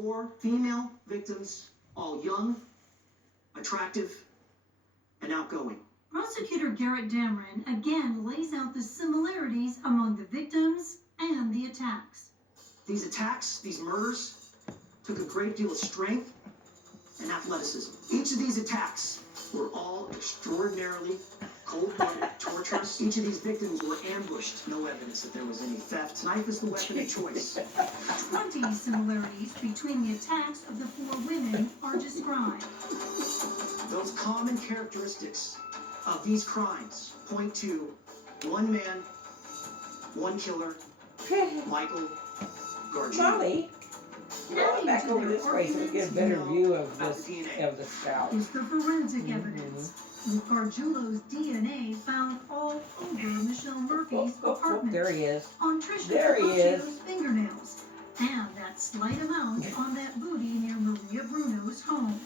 4 female victims, all young, attractive, and outgoing. Prosecutor Garrett Dameron again lays out the similarities among the victims and the attacks. These attacks, these murders, took a great deal of strength and athleticism. Each of these attacks were all extraordinarily cold-blooded, torturous. Each of these victims were ambushed. No evidence that there was any theft. Knife is the weapon of choice. 20 similarities between the attacks of the 4 women are described. Those common characteristics of these crimes point to one man, one killer, Michael Gargiulo. Molly, go back over this way so we get a better view of this, of the scalp. Is the forensic evidence, with Gargiulo's DNA found all over Michelle Murphy's apartment. There he is. On Trisha There he is. Capocchio's fingernails, and that slight amount on that booty near Maria Bruno's home.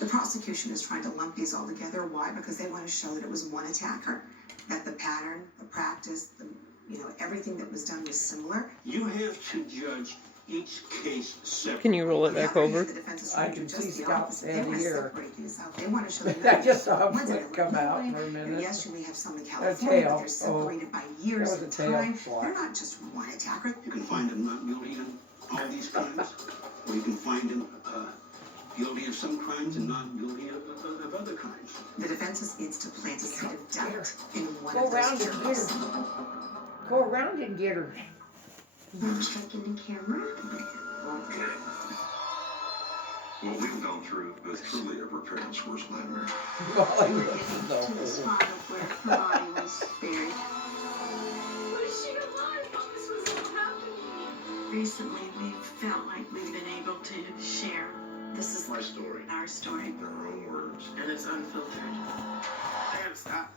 The prosecution is trying to lump these all together. Why? Because they want to show that it was one attacker, that the pattern, the practice, everything that was done was similar. You have to judge each case separately. Can you roll it back over? I can see scalps in here. They want to show I just saw a foot come out for a minute. Yes, you may have some in A California, tail. but they're separated by years That of was a tail time. swat. They're not just one attacker. You can find him not guilty in all these crimes, or you can find him guilty of some crimes and not guilty of other crimes. The defense needs to plant a seed of doubt in one Go of around those and get jurors. her. Go around and get her. Checking the camera. Okay. What we've gone through is truly every parent's worst nightmare. Molly We're looks getting so to the old. spot of where her body was buried. Was she alive while this was all happening? Recently, we've felt like we've been able to share. This is My story, our story, in our own words. and it's unfiltered. I gotta stop.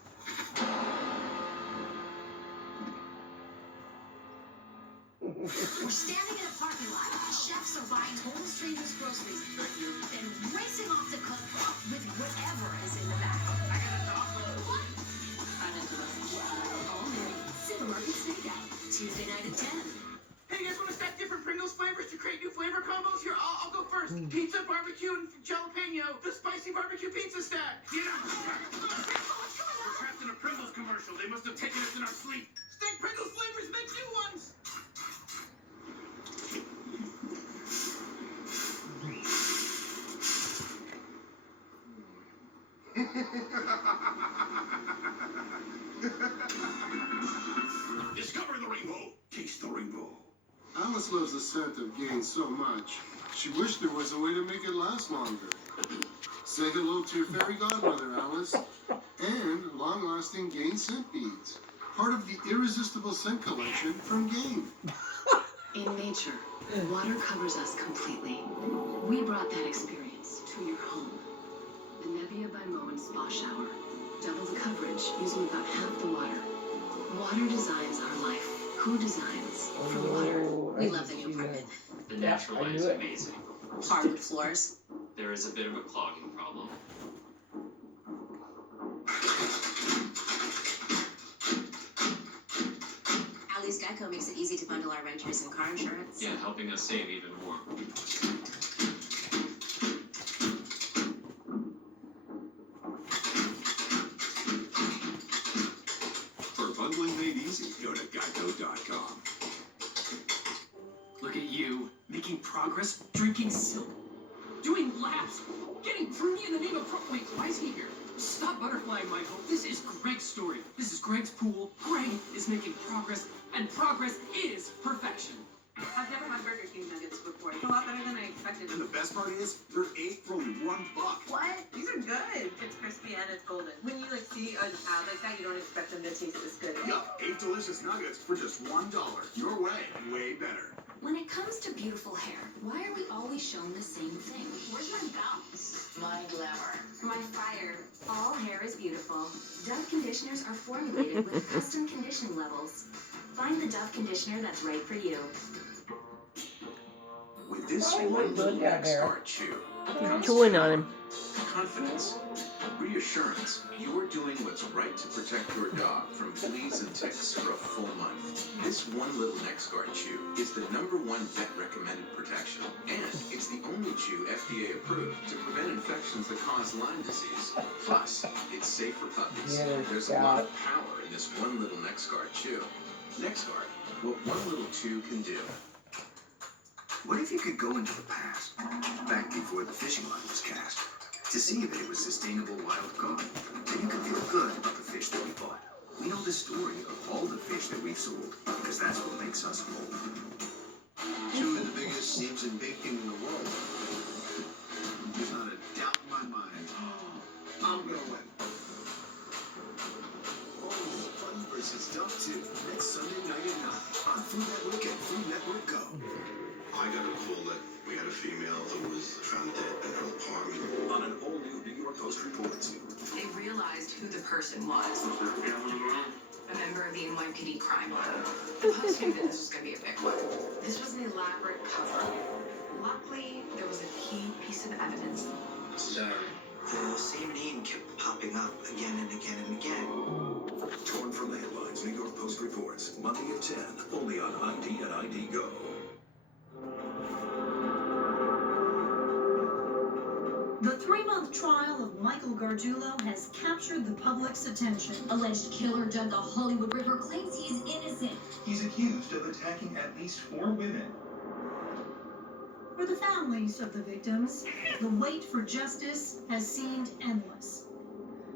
We're standing in a parking lot. Chefs are buying total strangers groceries, then racing off to cook with whatever is in the bag. I gotta talk. What? I'm into this. All day, Supermarket Snakeout, Tuesday night at 10. Hey, you guys want to stack different Pringles flavors to create new flavor combos? Here, I'll go first. Pizza, barbecue, and jalapeno. The spicy barbecue pizza stack. Yeah. We're trapped in a Pringles commercial. They must have taken us in our sleep. Stack Pringles flavors, make new ones. Discover the rainbow. Taste the rainbow. Alice loves the scent of Gain so much, she wished there was a way to make it last longer. Say hello to your fairy godmother, Alice, and long-lasting Gain scent beads, part of the irresistible scent collection from Gain. In nature, water covers us completely. We brought that experience to your home. The Nebbia by Moen Spa Shower. Double the coverage using about half the water. Water designs our life. Who designs for water? Oh, We I love the can new see apartment. The Yeah, natural I light knew is it. amazing. Hardwood floors. There is a bit of a clogging problem. At least Geico makes it easy to bundle our renters and car insurance. Yeah, helping us save even more. For bundling made easy, go to geico.com. Look at you, making progress, drinking silk, doing laps, getting fruity in the name of wait, why is he here? Stop butterflying, Michael. This is Greg's story. This is Greg's pool. Greg is making progress, and progress is perfection. I've never had Burger King nuggets before. It's a lot better than I expected. And the best part is, they're 8 for only $1. What? These are good. It's crispy and it's golden. When you see an ad like that, you don't expect them to taste this good. Yup, 8 delicious nuggets for just $1. Your way better. When it comes to beautiful hair, why are we always shown the same thing? Where's my gums? My glamour. My fire. All hair is beautiful. Dove conditioners are formulated with custom conditioning levels. Find the Dove conditioner that's right for you. With this Oh, one good little down next there. guard chew, He's chewing on him. confidence, reassurance, you're doing what's right to protect your dog from fleas and ticks for a full month. This one little next guard chew is the #1 vet recommended protection, and Double Chew FDA approved to prevent infections that cause Lyme disease. Plus, it's safe for puppies. Yeah, There's a lot of power in this one little NexGard chew. NexGard, what one little chew can do. What if you could go into the past, back before the fishing line was cast, to see if it was sustainable wild caught? Then you can feel good about the fish that we bought. We know the story of all the fish that we've sold, because that's what makes us whole. Two of the biggest seams in baking in the world. There's not a doubt in my mind. I'm gonna win. Oh, Fun versus Dump 2, next Sunday night at 9 on Food Network and Food Network Go. I got a call that we had a female that was found dead in her apartment. On an all-new New York Post reports. They realized who the person was. A member of the NYPD crime lab. The Post knew that this was going to be a big one. This was an elaborate cover. Luckily, there was a key piece of evidence. Sorry. The same name kept popping up again and again and again. Torn from the headlines, New York Post reports. Monday at 10, only on ID and ID Go. The 3-month trial of Michael Gargiulo has captured the public's attention. Alleged killer dug the Hollywood River claims he is innocent. He's accused of attacking at least 4 women. For the families of the victims, the wait for justice has seemed endless.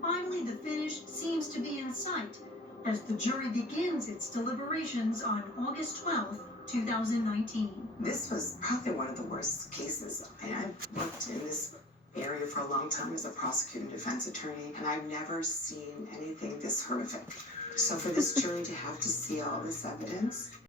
Finally, the finish seems to be in sight as the jury begins its deliberations on August 12th, 2019. This was probably one of the worst cases. I've worked in this area for a long time as a prosecutor and defense attorney, and I've never seen anything this horrific. So for this jury to have to see all this evidence